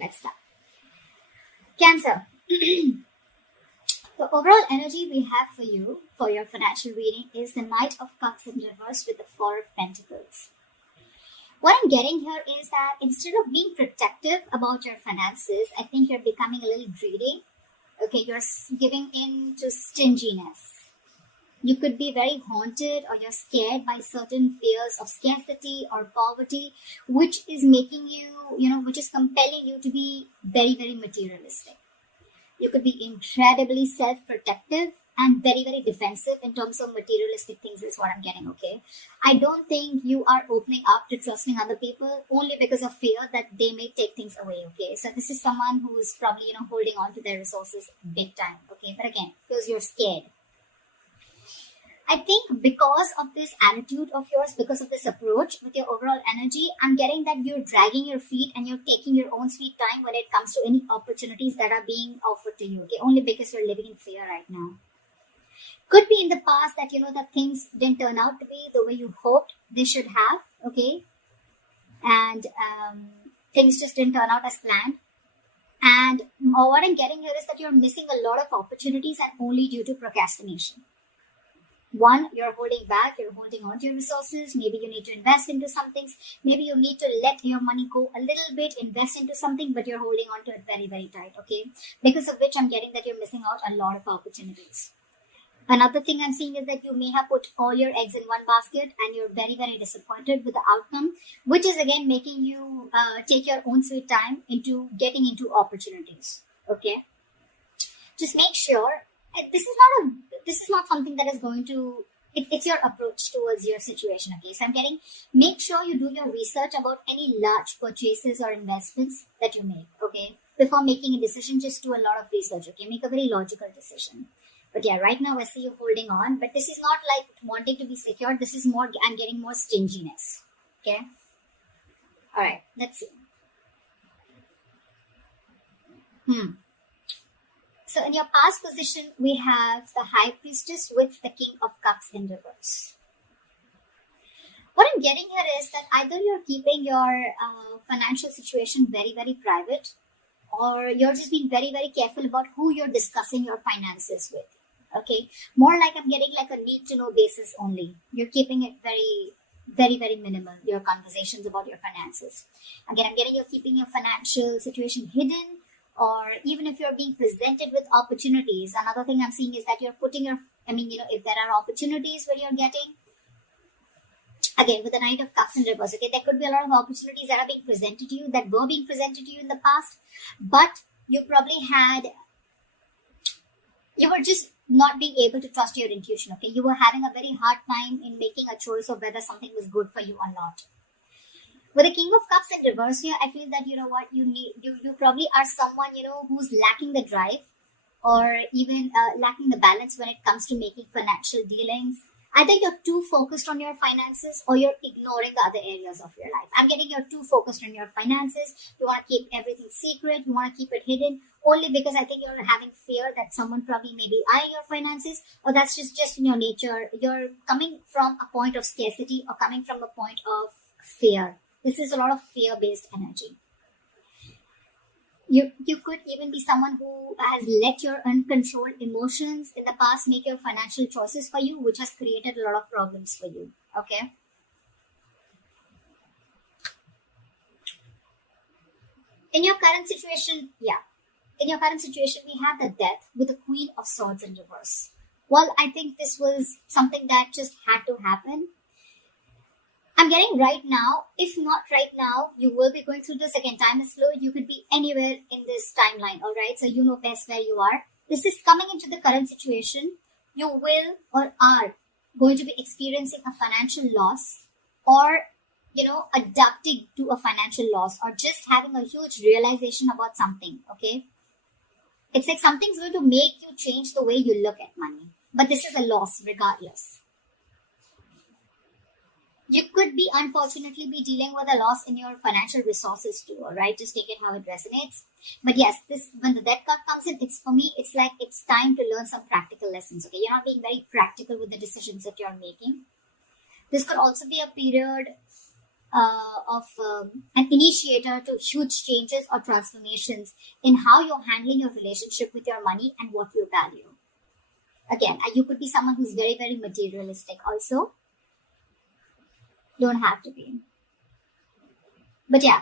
let's start. Cancer. The overall energy we have for you for your financial reading is the Knight of Cups in reverse with the Four of Pentacles. What I'm getting here is that instead of being protective about your finances, I think you're becoming a little greedy. Okay, you're giving in to stinginess. You could be very haunted or you're scared by certain fears of scarcity or poverty, which is making you, which is compelling you to be very, very materialistic. You could be incredibly self-protective and very, very defensive in terms of materialistic things is what I'm getting, okay? I don't think you are opening up to trusting other people only because of fear that they may take things away, okay? So this is someone who's probably, holding on to their resources big time, okay? But again, because you're scared. I think because of this attitude of yours, because of this approach with your overall energy, I'm getting that you're dragging your feet and you're taking your own sweet time when it comes to any opportunities that are being offered to you, okay? Only because you're living in fear right now. Could be in the past that, that things didn't turn out to be the way you hoped they should have, okay? And things just didn't turn out as planned. And what I'm getting here is that you're missing a lot of opportunities and only due to procrastination. One, you're holding back, you're holding on to your resources. Maybe you need to invest into some things. Maybe you need to let your money go a little bit, invest into something, but you're holding on to it very, very tight, okay? Because of which I'm getting that you're missing out a lot of opportunities. Another thing I'm seeing is that you may have put all your eggs in one basket and you're very, very disappointed with the outcome, which is again making you take your own sweet time into getting into opportunities, okay? Just make sure this is not something that is going to, it's your approach towards your situation, okay? So I'm getting, make sure you do your research about any large purchases or investments that you make, okay? Before making a decision, just do a lot of research, okay? Make a very logical decision. But yeah, right now I see you holding on, but this is not like wanting to be secure. This is more, I'm getting more stinginess, okay? All right, let's see. So in your past position, we have the High Priestess with the King of Cups in reverse. What I'm getting here is that either you're keeping your financial situation very, very private, or you're just being very, very careful about who you're discussing your finances with. Okay, more like I'm getting like a need to know basis only. You're keeping it very, very, very minimal, your conversations about your finances. Again, I'm getting you're keeping your financial situation hidden, or even if you're being presented with opportunities. Another thing I'm seeing is that you're putting your, if there are opportunities where you're getting, again, with the Knight of Cups in reverse, okay, there could be a lot of opportunities that are being presented to you, that were being presented to you in the past, but you probably you were just not being able to trust your intuition, okay? You were having a very hard time in making a choice of whether something was good for you or not. With the King of Cups in reverse here, I feel that, you probably are someone, who's lacking the drive or even lacking the balance when it comes to making financial dealings. Either you're too focused on your finances or you're ignoring the other areas of your life. I'm getting you're too focused on your finances. You want to keep everything secret. You want to keep it hidden only because I think you're having fear that someone probably may be eyeing your finances, or that's just in your nature. You're coming from a point of scarcity or coming from a point of fear. This is a lot of fear-based energy. You could even be someone who has let your uncontrolled emotions in the past make your financial choices for you, which has created a lot of problems for you, okay? In your current situation, we have the Death with the Queen of Swords in reverse. Well, I think this was something that just had to happen. I'm getting right now, if not right now, you will be going through this again. Time is fluid. You could be anywhere in this timeline, all right? So you know best where you are. This is coming into the current situation. You will or are going to be experiencing a financial loss, or, adapting to a financial loss, or just having a huge realization about something, okay? It's like something's going to make you change the way you look at money. But this is a loss regardless. You could be, unfortunately, be dealing with a loss in your financial resources too, all right? Just take it how it resonates. But yes, when the Death card comes in, for me, it's like it's time to learn some practical lessons, okay? You're not being very practical with the decisions that you're making. This could also be a period an initiator to huge changes or transformations in how you're handling your relationship with your money and what you value. Again, you could be someone who's very, very materialistic also. Don't have to be. But yeah,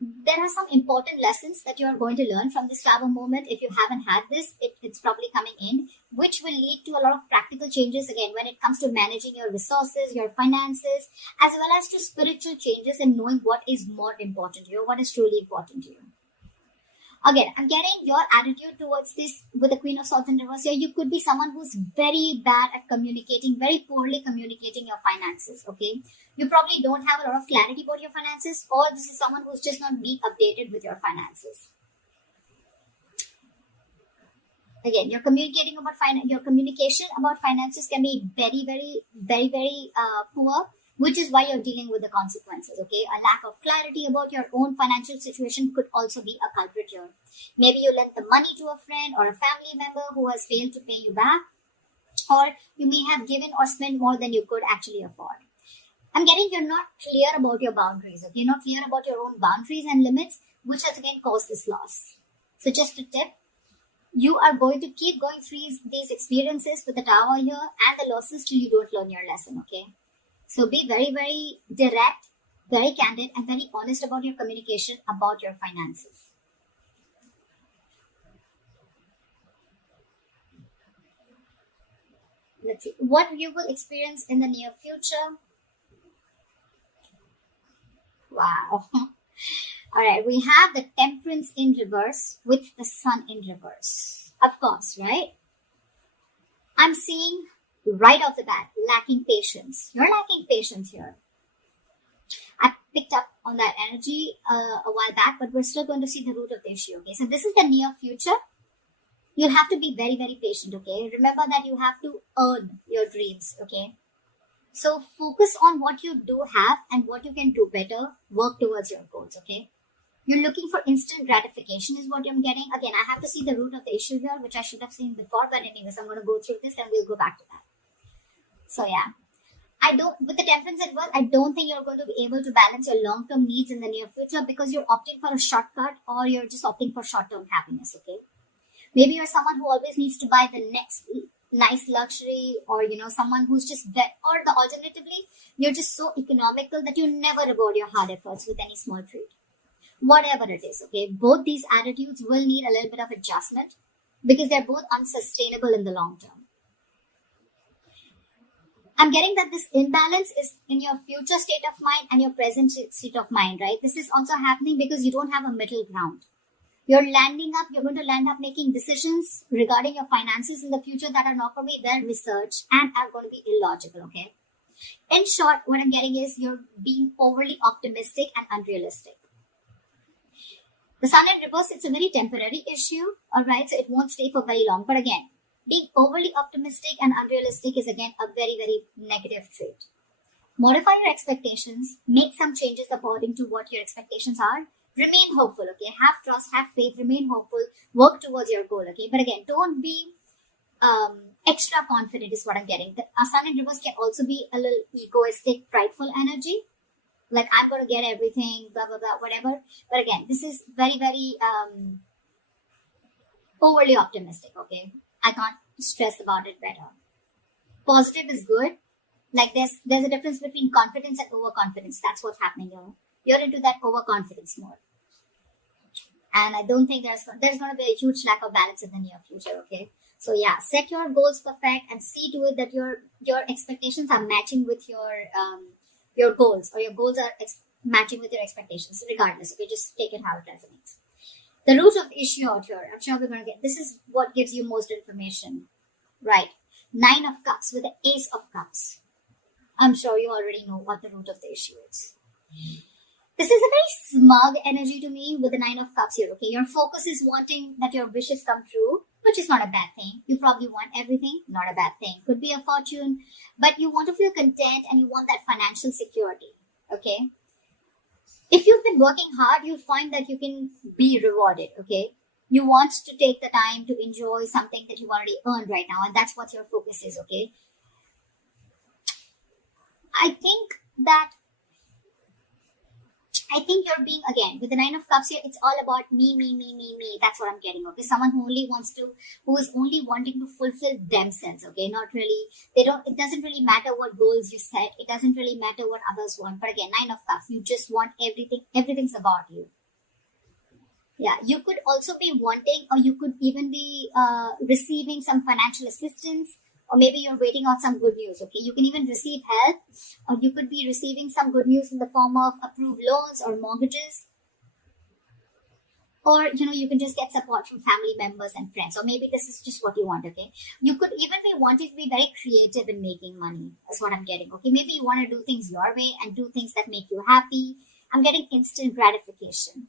there are some important lessons that you're going to learn from this travel moment. If you haven't had this, it's probably coming in, which will lead to a lot of practical changes again when it comes to managing your resources, your finances, as well as to spiritual changes and knowing what is more important to you, what is truly important to you. Again, I'm getting your attitude towards this with the Queen of Swords in reverse here. You could be someone who's very bad at communicating, very poorly communicating your finances, okay? You probably don't have a lot of clarity about your finances, or this is someone who's just not being updated with your finances. Again, your communication about finances can be very poor, which is why you're dealing with the consequences, okay? A lack of clarity about your own financial situation could also be a culprit here. Maybe you lent the money to a friend or a family member who has failed to pay you back, or you may have given or spent more than you could actually afford. I'm getting you're not clear about your boundaries, okay? You're not clear about your own boundaries and limits, which has again caused this loss. So just a tip, you are going to keep going through these experiences with the Tower here and the losses till you don't learn your lesson, okay? So be very, very direct, very candid, and very honest about your communication about your finances. Let's see what you will experience in the near future. Wow. All right, we have the Temperance in reverse with the Sun in reverse. Of course, right? I'm seeing right off the bat, lacking patience. You're lacking patience here. I picked up on that energy a while back, but we're still going to see the root of the issue, okay? So this is the near future. You'll have to be very, very patient, okay? Remember that you have to earn your dreams, okay? So focus on what you do have and what you can do better. Work towards your goals, okay? You're looking for instant gratification is what I'm getting. Again, I have to see the root of the issue here, which I should have seen before. But anyways, I'm going to go through this and we'll go back to that. So yeah, with the Temperance at work, I don't think you're going to be able to balance your long-term needs in the near future because you're opting for a shortcut or you're just opting for short-term happiness, okay? Maybe you're someone who always needs to buy the next nice luxury, or, someone who's just alternatively, you're just so economical that you never reward your hard efforts with any small treat. Whatever it is, okay? Both these attitudes will need a little bit of adjustment because they're both unsustainable in the long term. I'm getting that this imbalance is in your future state of mind and your present state of mind, right? This is also happening because you don't have a middle ground. You're going to land up making decisions regarding your finances in the future that are not going to be well researched and are going to be illogical, okay? In short, what I'm getting is you're being overly optimistic and unrealistic. The Sun in reverse, it's a very temporary issue, alright? So it won't stay for very long. But again, being overly optimistic and unrealistic is again a very, very negative trait. Modify your expectations, make some changes according to what your expectations are. Remain hopeful, okay? Have trust, have faith, remain hopeful, work towards your goal, okay? But again, don't be extra confident is what I'm getting. The Sun in reverse can also be a little egoistic, prideful energy. Like, I'm going to get everything, blah, blah, blah, whatever. But again, this is very, very overly optimistic, okay? I can't stress about it better. Positive is good. Like, there's a difference between confidence and overconfidence. That's what's happening here. You're into that overconfidence mode. And I don't think there's going to be a huge lack of balance in the near future, okay? So yeah, set your goals perfect and see to it that your expectations are matching with your goals, or your goals are matching with your expectations, regardless. Okay, just take it how it resonates. The root of the issue out here, I'm sure we're going to get, this is what gives you most information, right? 9 of Cups with the Ace of Cups. I'm sure you already know what the root of the issue is. This is a very smug energy to me with the 9 of Cups here, okay? Your focus is wanting that your wishes come true, which is not a bad thing. You probably want everything, not a bad thing. Could be a fortune, but you want to feel content and you want that financial security, okay? If you've been working hard, you'll find that you can be rewarded, okay? You want to take the time to enjoy something that you've already earned right now, and that's what your focus is, okay? I think that I think you're being, again, with the Nine of Cups here, it's all about me, me, me, me, me. That's what I'm getting. Okay. Someone who who is only wanting to fulfill themselves. Okay. Not really, it doesn't really matter what goals you set. It doesn't really matter what others want. But again, Nine of Cups, you just want everything's about you. Yeah. You could also be wanting, or you could even be receiving some financial assistance, or maybe you're waiting on some good news. Okay, you can even receive help, or you could be receiving some good news in the form of approved loans or mortgages, or you can just get support from family members and friends, or maybe this is just what you want. Okay, you could even be wanting to be very creative in making money. That's what I'm getting. Okay, maybe you want to do things your way and do things that make you happy. I'm getting instant gratification.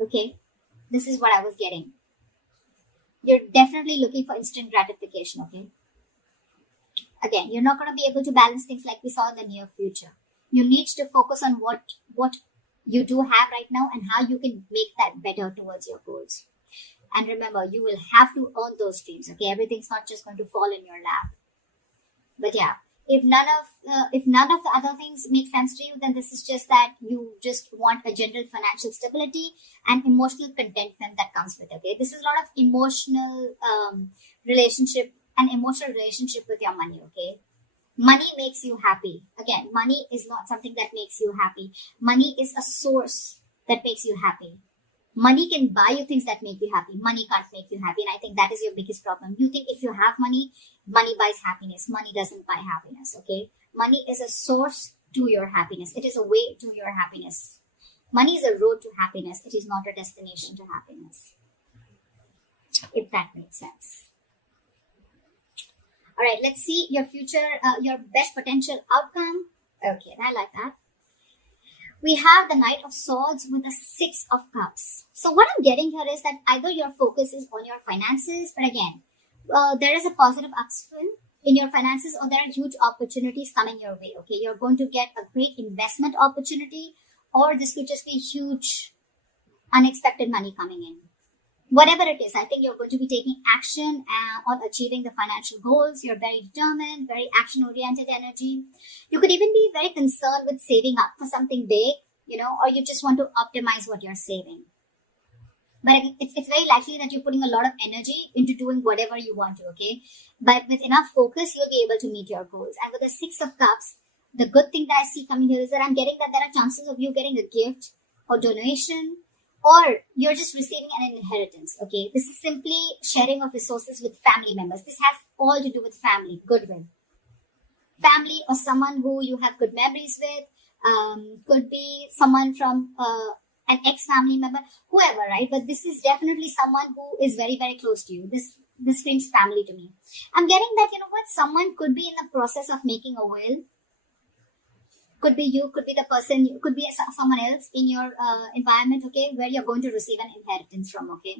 Okay, this is what I was getting. You're definitely looking for instant gratification. Okay, again, you're not going to be able to balance things like we saw in the near future. You need to focus on what you do have right now and how you can make that better towards your goals. And remember, you will have to earn those dreams. Okay, everything's not just going to fall in your lap. But yeah, if none of the other things make sense to you, then this is just that you just want a general financial stability and emotional contentment that comes with it. Okay, this is a lot of emotional relationship an emotional relationship with your money. Okay, money makes you happy. Again, money is not something that makes you happy. Money is a source that makes you happy. Money can buy you things that make you happy. Money can't make you happy, and I think that is your biggest problem. You think if you have money, money buys happiness. Money doesn't buy happiness. Okay, money is a source to your happiness. It is a way to your happiness. Money is a road to happiness. It is not a destination to happiness, if that makes sense. All right, let's see your future, your best potential outcome. Okay, I like that. We have the Knight of Swords with the Six of Cups. So what I'm getting here is that either your focus is on your finances, but again, there is a positive upswing in your finances, or there are huge opportunities coming your way. Okay, you're going to get a great investment opportunity, or this could just be huge, unexpected money coming in. Whatever it is, I think you're going to be taking action on achieving the financial goals. You're very determined, very action-oriented energy. You could even be very concerned with saving up for something big, or you just want to optimize what you're saving. But it's very likely that you're putting a lot of energy into doing whatever you want to, okay? But with enough focus, you'll be able to meet your goals. And with the Six of Cups, the good thing that I see coming here is that I'm getting that there are chances of you getting a gift or donation, or you're just receiving an inheritance. Okay, this is simply sharing of resources with family members. This has all to do with family, goodwill. Family or someone who you have good memories with, could be someone from an ex-family member, whoever, right? But this is definitely someone who is very, very close to you. This screams family to me. I'm getting that, someone could be in the process of making a will. Could be you, could be the person, could be someone else in your environment, okay, where you're going to receive an inheritance from, okay.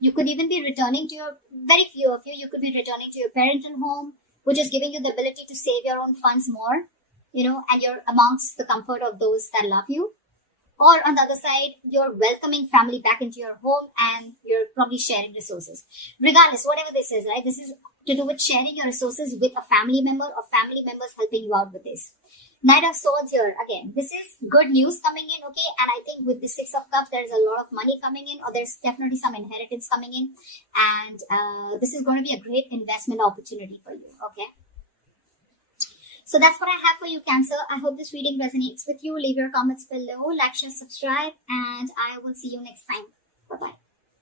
You could even be returning to very few of you could be returning to your parental home, which is giving you the ability to save your own funds more, and you're amongst the comfort of those that love you. Or on the other side, you're welcoming family back into your home and you're probably sharing resources. Regardless, whatever this is, right, this is to do with sharing your resources with a family member or family members helping you out with this. Knight of Swords here, again, this is good news coming in, okay? And I think with the Six of Cups, there's a lot of money coming in, or there's definitely some inheritance coming in. And this is going to be a great investment opportunity for you, okay? So that's what I have for you, Cancer. I hope this reading resonates with you. Leave your comments below, like, share, subscribe, and I will see you next time.